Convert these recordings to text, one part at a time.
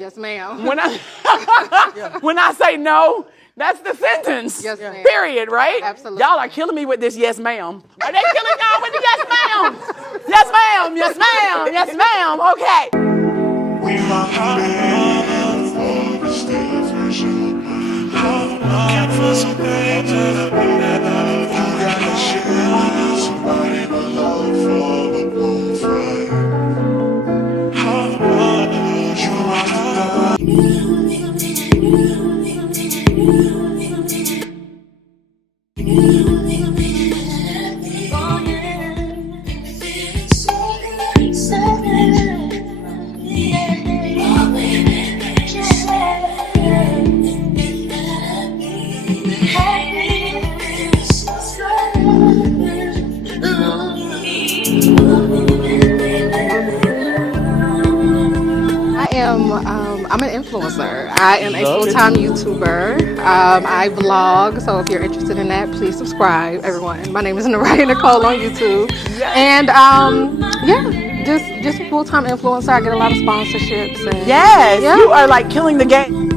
Yes, ma'am. When I when I say no, that's the sentence. Yes, ma'am. Period, right? Absolutely. Y'all are killing me with this yes, ma'am. Are they killing y'all with the yes, ma'am? Yes, ma'am. Yes, ma'am. Yes, ma'am. Okay. We might be for the stage version. Looking for some things that we never. You gotta share somebody to love for the blue flag. You might I'm an influencer. I am a full-time YouTuber. I vlog, so if you're interested in that, please subscribe, everyone. My name is NERIAHNICKOLEE on YouTube. And yeah, just a full-time influencer. I get a lot of sponsorships. And, Yes, yeah. you are like killing the game.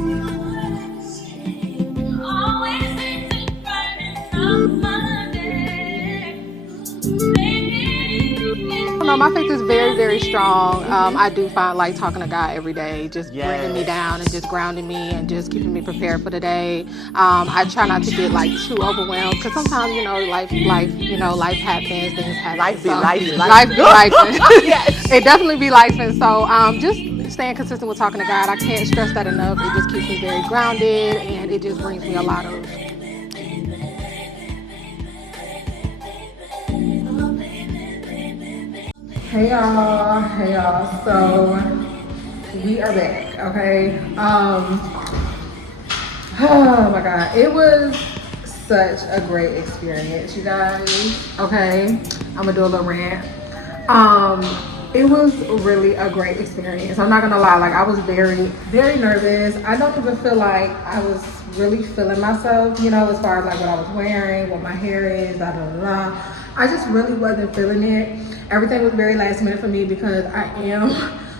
No, my faith is very, very strong. I do find like talking to God every day, just bringing me down and just grounding me and just keeping me prepared for the day. I try not to get like too overwhelmed because sometimes, you know, life happens, things happen. Life be life. Life be life. Yes. It definitely be life. And so just staying consistent with talking to God. I can't stress that enough. It just keeps me very grounded and it just brings me a lot of Hey y'all, so we are back, okay? Oh my God, it was such a great experience, you guys, okay? I'm gonna do a little rant. It was really a great experience. I'm not gonna lie, like I was very, very nervous. I don't even feel like I was really feeling myself, you know, as far as like what I was wearing, what my hair is, blah, blah, blah. I just really wasn't feeling it. Everything was very last minute for me because I am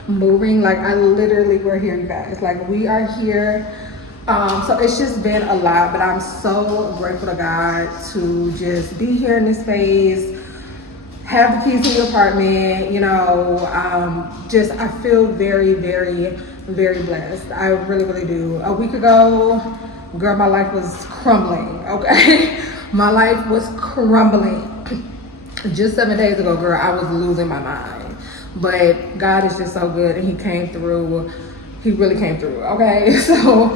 moving. Like I literally, we're here, you guys. Like we are here. So it's just been a lot, but I'm so grateful to God to just be here in this space, have the keys to the apartment, you know, I feel very, very, very blessed. I really, really do. A week ago, girl, my life was crumbling, okay? My life was crumbling. Just 7 days ago, girl, I was losing my mind. But God is just so good and he came through. He really came through, okay? So,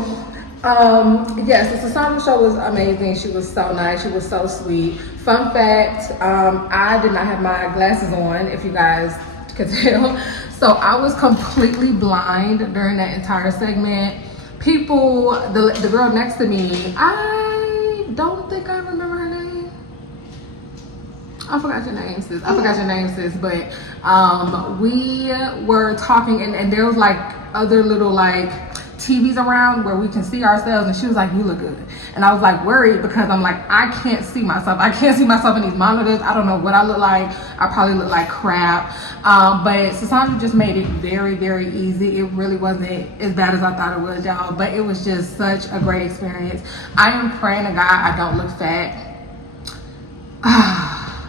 yes, the Sisaundra show was amazing. She was so nice. She was so sweet. Fun fact, I did not have my glasses on, if you guys could tell. So I was completely blind during that entire segment. People, the girl next to me, I don't think I remember her name. I forgot your name, sis. But we were talking and there was like other little like TVs around where we can see ourselves, and she was like, you look good. And I was like worried because I'm like, I can't see myself. I can't see myself in these monitors. I don't know what I look like. I probably look like crap. But Sisaundra just made it very, very easy. It really wasn't as bad as I thought it was, y'all. But it was just such a great experience. I am praying to God I don't look fat.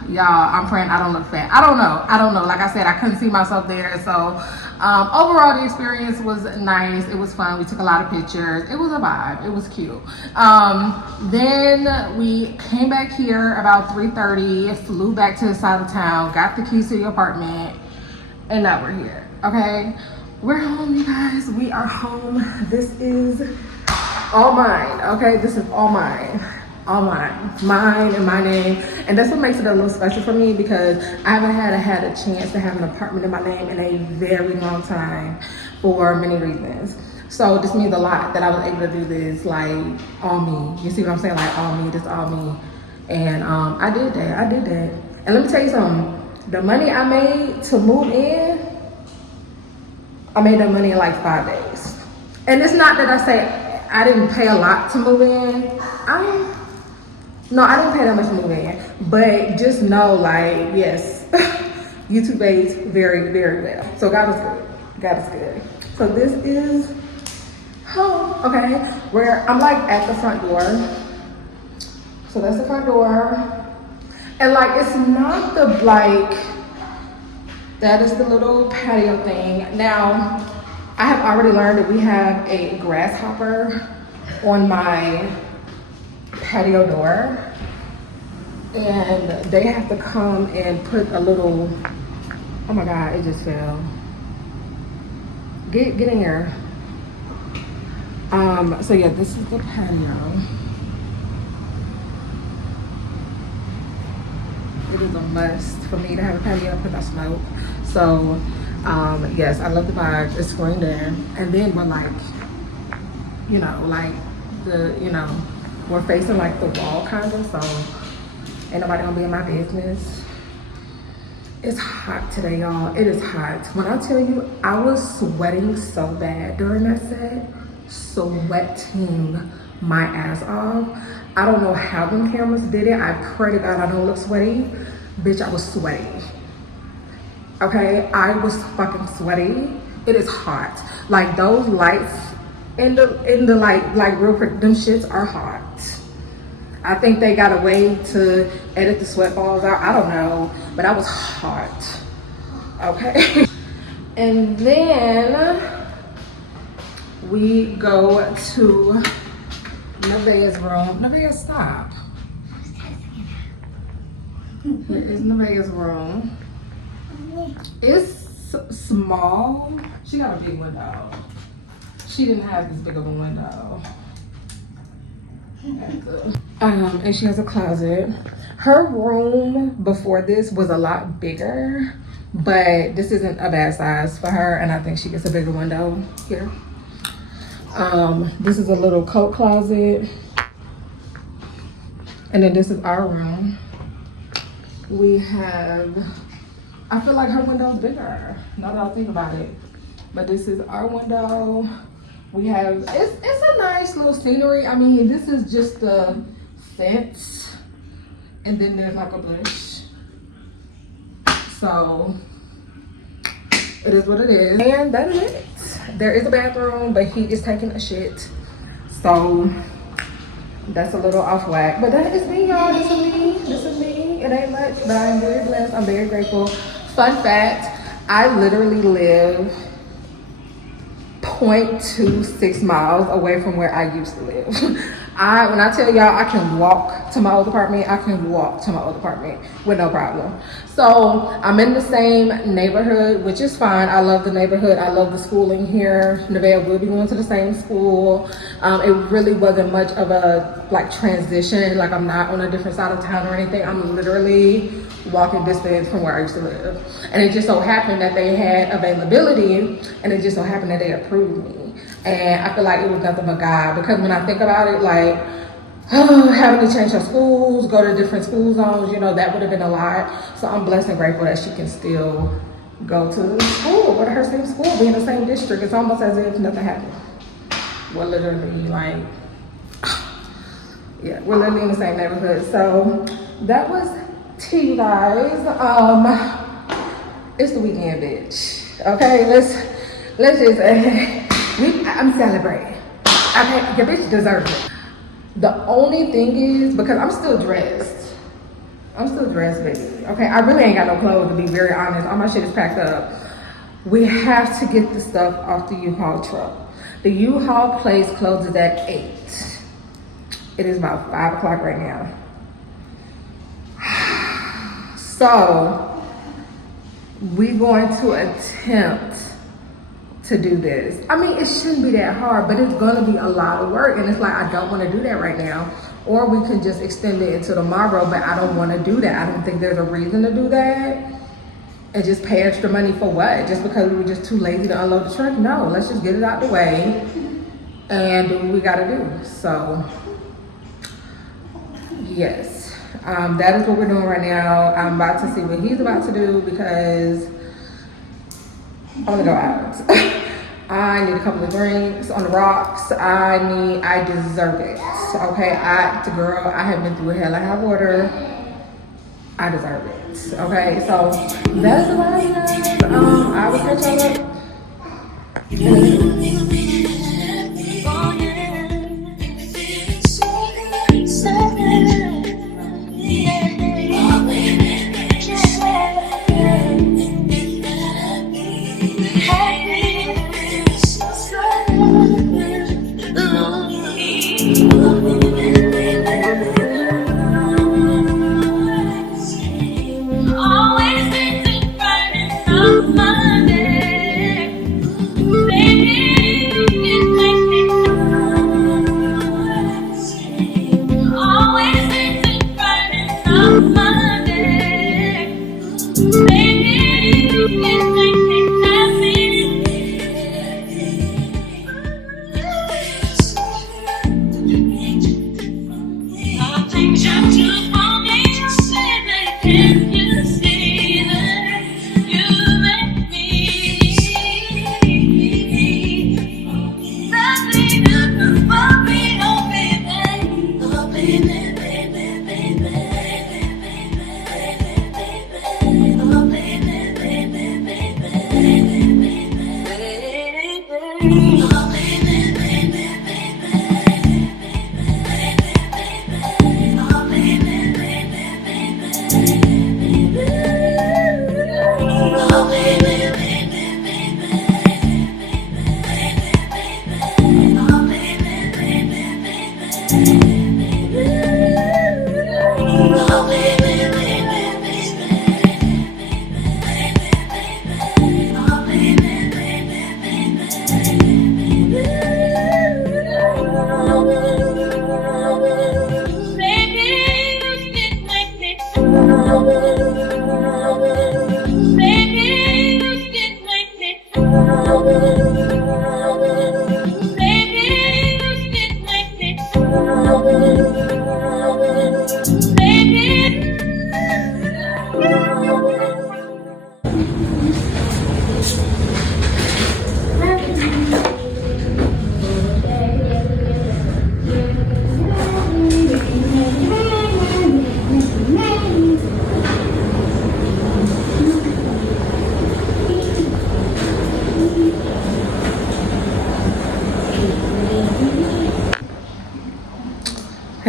Y'all, I'm praying I don't look fat. I don't know. Like I said, I couldn't see myself there. So overall, the experience was nice. It was fun. We took a lot of pictures. It was a vibe. It was cute. Then we came back here about 3:30, flew back to the side of town, got the keys to the apartment, and now we're here, okay? We're home, you guys. We are home. This is all mine, okay? This is all mine. All mine and my name, and that's what makes it a little special for me because I haven't had a chance to have an apartment in my name in a very long time for many reasons. So this means a lot that I was able to do this like all me. You see what I'm saying? Like all me, this all me, and I did that. And let me tell you something. The money I made to move in, I made that money in like 5 days. And it's not that I say I didn't pay a lot to move in. No, I didn't pay that much to move in, but just know, like, yes, YouTube pays very, very well. So God is good. God is good. So this is home. Okay, where I'm like at the front door. So that's the front door. And like, it's not the like, that is the little patio thing. Now, I have already learned that we have a grasshopper on my patio door. And they have to come and put a little, oh my God, it just fell. Get in here. So yeah, this is the patio. It is a must for me to have a patio because I smoke. So yes, I love the vibes. It's screened in. And then we're like, you know, like the, you know, we're facing like the wall kind of, so ain't nobody gonna be in my business. It's hot today, y'all. It is hot. When I tell you, I was sweating so bad during that set. Sweating my ass off. I don't know how them cameras did it. I pray to God I don't look sweaty. Bitch, I was sweaty. Okay, I was fucking sweaty. It is hot. Like those lights in the like real quick, them shits are hot. I think they got a way to edit the sweat balls out. I don't know, but I was hot. Okay. And then we go to Neriah's room. Neriah, stop. Here is Neriah's room. It's small. She got a big window. She didn't have this big of a window. And she has a closet. Her room before this was a lot bigger, but this isn't a bad size for her, and I think she gets a bigger window here. This is a little coat closet, and then this is our room. We have, I feel like her window is bigger now that I think about it, but this is our window. We have, it's a nice little scenery. I mean, this is just the fence, and then there's like a bush. So it is what it is, and that is it. There is a bathroom, but he is taking a shit, so that's a little off whack. But that is me, y'all. This is me. This is me. It ain't much, but I'm very blessed. I'm very grateful. Fun fact: I literally live 0.26 miles away from where I used to live. When I tell y'all I can walk to my old apartment, I can walk to my old apartment with no problem. So I'm in the same neighborhood, which is fine. I love the neighborhood. I love the schooling here. Neriah will be going to the same school. It really wasn't much of a like transition. Like I'm not on a different side of town or anything. I'm literally walking distance from where I used to live. And it just so happened that they had availability, and it just so happened that they approved me. And I feel like it was nothing but God, because when I think about it, like having to change her schools, go to different school zones, you know, that would have been a lot. So I'm blessed and grateful that she can still go to school, go to her same school, be in the same district. It's almost as if nothing happened. We're literally like, yeah, we're literally in the same neighborhood. So that was tea, guys. It's the weekend, bitch. Okay, let's just I'm celebrating. Okay, your bitch deserves it. The only thing is, because I'm still dressed, baby. Okay, I really ain't got no clothes, to be very honest. All my shit is packed up. We have to get the stuff off the U-Haul truck. The U-Haul place closes at 8. It is about 5 o'clock right now. So we're going to attempt to do this. I mean, it shouldn't be that hard, but it's gonna be a lot of work, and it's like, I don't want to do that right now. Or we can just extend it until tomorrow, but I don't want to do that. I don't think there's a reason to do that and just pay extra money for what? Just because we were just too lazy to unload the truck? No, let's just get it out the way and do what we gotta do. So yes, that is what we're doing right now. I'm about to see what he's about to do, because I want to go out. I need a couple of drinks on the rocks. I deserve it. Okay, girl, I have been through hell. I have water. I deserve it. Okay, so that's the last. I will catch y'all up.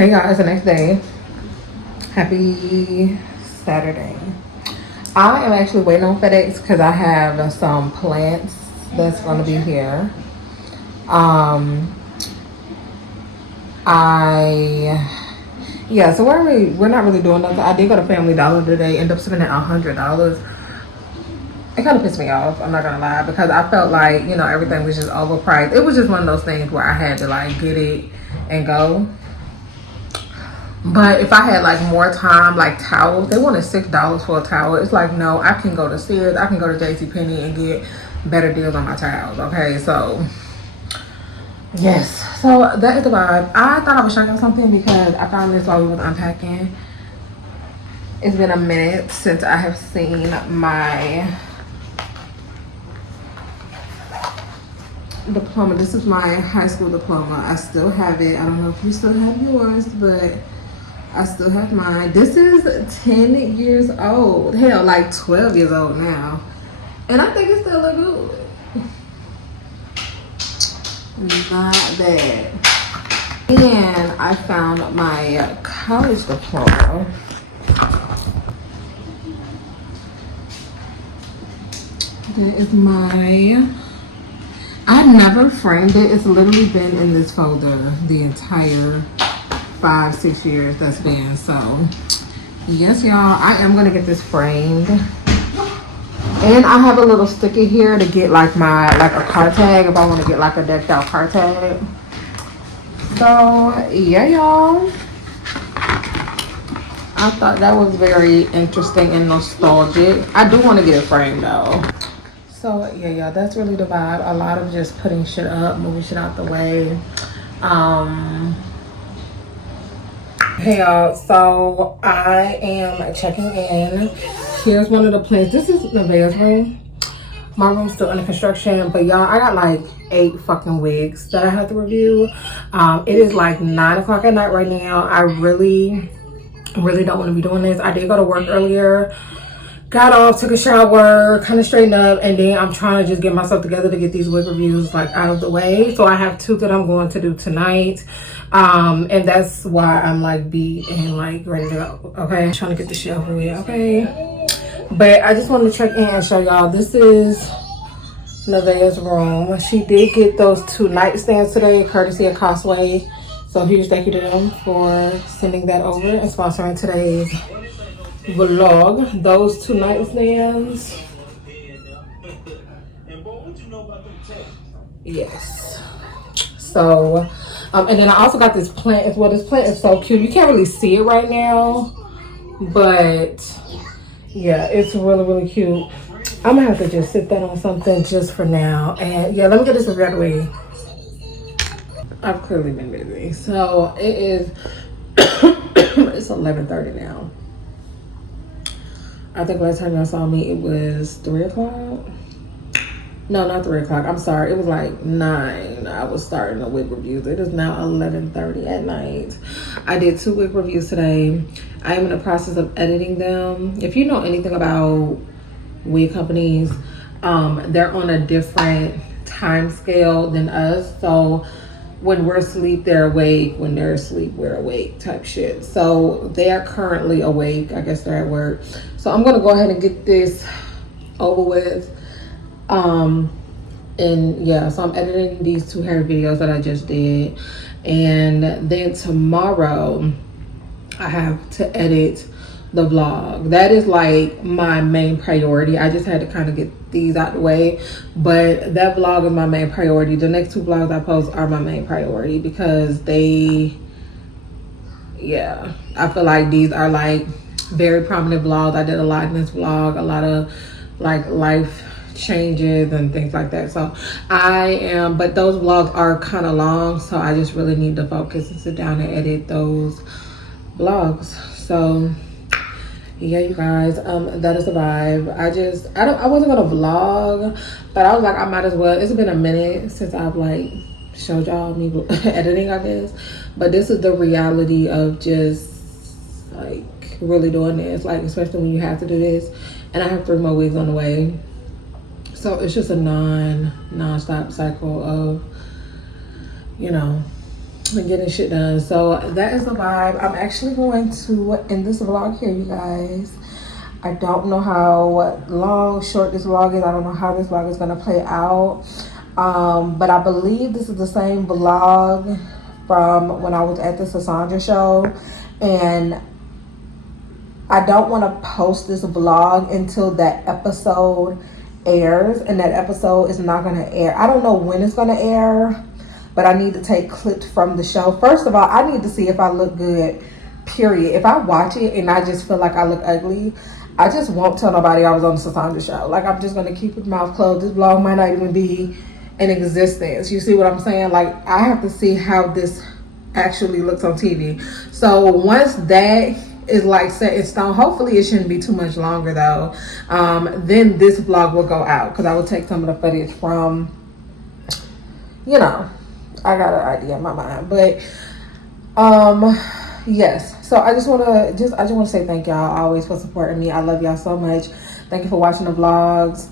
Hey guys, the next day. Happy Saturday. I am actually waiting on FedEx because I have some plants that's gonna be here. So we're not really doing nothing. I did go to Family Dollar today, end up spending $100. It kind of pissed me off, I'm not gonna lie, because I felt like, you know, everything was just overpriced. It was just one of those things where I had to like get it and go. But if I had like more time, like towels, they wanted $6 for a towel. It's like, no, I can go to Sears, I can go to JCPenney and get better deals on my towels. Okay, so yes, so that is the vibe. I thought I was showing something because I found this while we was unpacking. It's been a minute since I have seen my diploma. This is my high school diploma. I still have it. I don't know if you still have yours, but I still have mine. This is 10 years old. Hell, like 12 years old now. And I think it still look good. Not bad. And I found my college diploma. That is my... I never framed it. It's literally been in this folder the entire 5-6 years that's been. So yes, y'all, I am gonna get this framed. And I have a little sticker here to get like my a car tag if I want to get like a decked out car tag. So yeah, y'all, I thought that was very interesting and nostalgic. I do want to get it framed though. So yeah, y'all, that's really the vibe. A lot of just putting shit up, moving shit out the way. Hey y'all, so I am checking in. Here's one of the plants. This is Nevaeh's room. My room's still under construction, but y'all, I got like 8 fucking wigs that I have to review. It is like 9 o'clock at night right now. I really don't want to be doing this. I did go to work earlier, got off, took a shower, kind of straightened up, and then I'm trying to just get myself together to get these wig reviews like out of the way. So I have 2 that I'm going to do tonight, and that's why I'm like beat and like ready to go. Okay, I'm trying to get the shit over with. Okay, but I just wanted to check in and show y'all. This is Nevaeh's room. She did get those 2 nightstands today, courtesy of Cosway. So huge thank you to them for sending that over and sponsoring today's vlog. Those 2 nightstands. Yes. So, and then I also got this plant as well. This plant is so cute. You can't really see it right now, but yeah, it's really, really cute. I'm gonna have to just sit that on something just for now. And yeah, let me get this out of the way. I've clearly been busy. So it is, it's 11:30 now. I think last time y'all saw me, it was 3 o'clock. No, not 3 o'clock. I'm sorry. It was like 9. I was starting a wig reviews. It is now 11:30 at night. I did 2 wig reviews today. I am in the process of editing them. If you know anything about wig companies, they're on a different time scale than us. So when we're asleep, they're awake. When they're asleep, we're awake type shit. So they are currently awake. I guess they're at work. So I'm going to go ahead and get this over with. And yeah, so I'm editing these 2 hair videos that I just did. And then tomorrow I have to edit the vlog. That is like my main priority. I just had to kind of get these out the way, but that vlog is my main priority. The next 2 vlogs I post are my main priority because they, yeah, I feel like these are like very prominent vlogs. I did a lot in this vlog, a lot of like life changes and things like that. So but those vlogs are kind of long, so I just really need to focus and sit down and edit those vlogs. So yeah, you guys, that is the vibe. I wasn't gonna vlog, but I was like, I might as well. It's been a minute since I've like showed y'all me editing, I guess, but this is the reality of just like really doing this, like especially when you have to do this. And I have 3 more wigs on the way, so it's just a non-stop cycle of, you know, getting shit done. So that is the vibe. I'm actually going to end this vlog here, you guys. I don't know how long, short this vlog is. I don't know how this vlog is gonna play out, but I believe this is the same vlog from when I was at the Sisaundra show, and I don't want to post this vlog until that episode airs, and that episode is not going to air. I don't know when it's going to air, but I need to take clips from the show. First of all, I need to see if I look good, period. If I watch it and I just feel like I look ugly, I just won't tell nobody I was on the Sisaundra show. Like, I'm just going to keep my mouth closed. This vlog might not even be in existence. You see what I'm saying? Like, I have to see how this actually looks on TV. So once that is like set in stone, hopefully it shouldn't be too much longer though, then this vlog will go out, because I will take some of the footage from, you know, I got an idea in my mind. But yes, so I just want to say thank y'all always for supporting me. I love y'all so much. Thank you for watching the vlogs.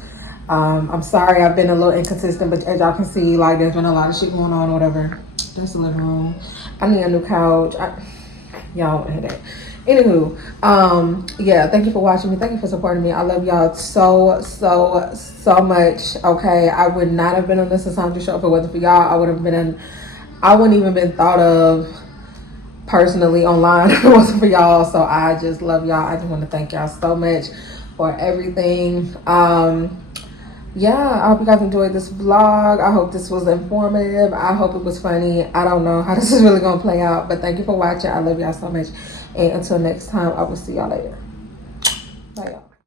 I'm sorry I've been a little inconsistent, but as y'all can see, like, there's been a lot of shit going on or whatever. That's the living room. I need a new couch. Y'all want to hear that. Anywho, yeah, thank you for watching me. Thank you for supporting me. I love y'all so much. Okay, I would not have been on the Sisaundra show if it wasn't for y'all. I wouldn't even been thought of personally online if it wasn't for y'all. So I just love y'all. I just want to thank y'all so much for everything. Yeah, I hope you guys enjoyed this vlog. I hope this was informative. I hope it was funny. I don't know how this is really gonna play out, but thank you for watching. I love y'all so much. And until next time, I will see y'all later. Bye, y'all.